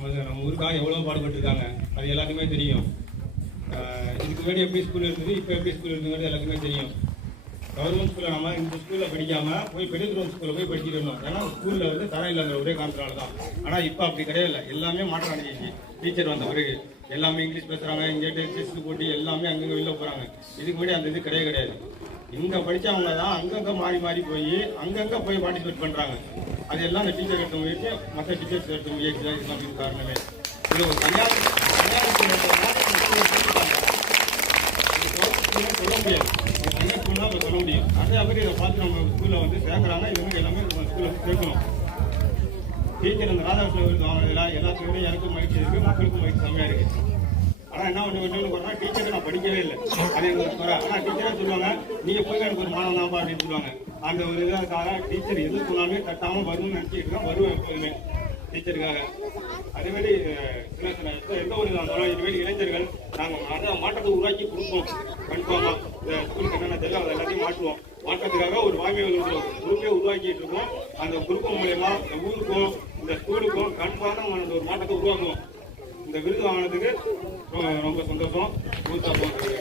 நம்ம ஊருக்காக எவ்வளோ பாடுபட்டுருக்காங்க அது எல்லாத்துக்குமே தெரியும். இதுக்கு முன்னாடி எப்படி ஸ்கூல் இருந்தது, இப்போ எப்படி ஸ்கூல் இருக்குங்கிறது எல்லாத்துக்குமே தெரியும். கவர்மெண்ட் ஸ்கூலில் நம்ம இந்த ஸ்கூலில் படிக்காமல் போய் பெரிய ஸ்கூலில் போய் படிச்சுட்டு இருந்தோம். ஏன்னா ஸ்கூலில் வந்து தரம் இல்லாத ஒரே காரணத்தினால தான். ஆனால் இப்போ அப்படி கிடையாது, எல்லாமே மாற்றம் அடைஞ்சிச்சு. டீச்சர் வந்த பிறகு எல்லாமே இங்கிலீஷ் பேசுகிறாங்க, இங்கே செஸ் போட்டி எல்லாமே அங்கங்கே வெளில போகிறாங்க. இதுக்கு முன்னாடி அந்த இது கிடையாது. இங்கே படித்தவங்க தான் அங்கங்கே மாறி போய் அங்கங்கே போய் பார்ட்டிசிபேட் பண்ணுறாங்க. அது எல்லாம் அந்த டீச்சர் எடுத்த முயற்சி, மற்ற டீச்சர்ஸ் எடுத்த முயற்சி தான் இதுதான் காரணமே. இது ஒரு தனியார் சொல்ல முடியாது, தனியார் ஸ்கூல் தான் சொல்ல முடியும். அதே மாதிரி இதை பார்த்து நம்ம ஸ்கூலில் வந்து சேர்க்குறாங்க. இது வந்து எல்லாமே நம்ம ஸ்கூலில் சேர்க்கணும். டீச்சர் இந்த ராதாகிருஷ்ணன் விருது வாங்கினதெல்லாம் எல்லாத்துக்குமே எனக்கும் மகிழ்ச்சி இருக்குது, மக்களுக்கும் மகிழ்ச்சி செம்மையாக இருக்குது. ஆனால் என்ன ஒன்று போனால் டீச்சரை நான் படிக்கவே இல்லை, அது எனக்கு குறை. ஆனால் டீச்சராக சொல்லுவாங்க, நீங்கள் போய் எனக்கு ஒரு மாணவன் தான்ப்பா அப்படின்னு சொல்லுவாங்க. அந்த ஒரு இதுக்காக டீச்சர் எது சொன்னாலுமே தட்டாமல் வரும்னு நினச்சிட்டு தான் வருவேன் எப்போதுமே டீச்சருக்காக. அதேமாதிரி சில எந்த ஒரு இதுமாரி இளைஞர்கள் நாங்கள் மாற்றத்தை உருவாக்கி கொடுப்போம். கன்ஃபார்மாக இந்த ஸ்கூலுக்கு என்னென்ன தெரியல அதை எல்லாத்தையும் மாற்றுவோம். மாற்றத்துக்காக ஒரு வாய்மை குரூப்பே உருவாக்கிட்டு இருக்கோம். அந்த குரூப் மூலயமா இந்த ஊருக்கும் இந்த ஸ்கூலுக்கும் கன்ஃபார்மாக ஒரு மாற்றத்தை உருவாக்குவோம். இந்த விருது வாங்கினதுக்கு ரொம்ப சந்தோஷம். ஊர்த்தா போகிறது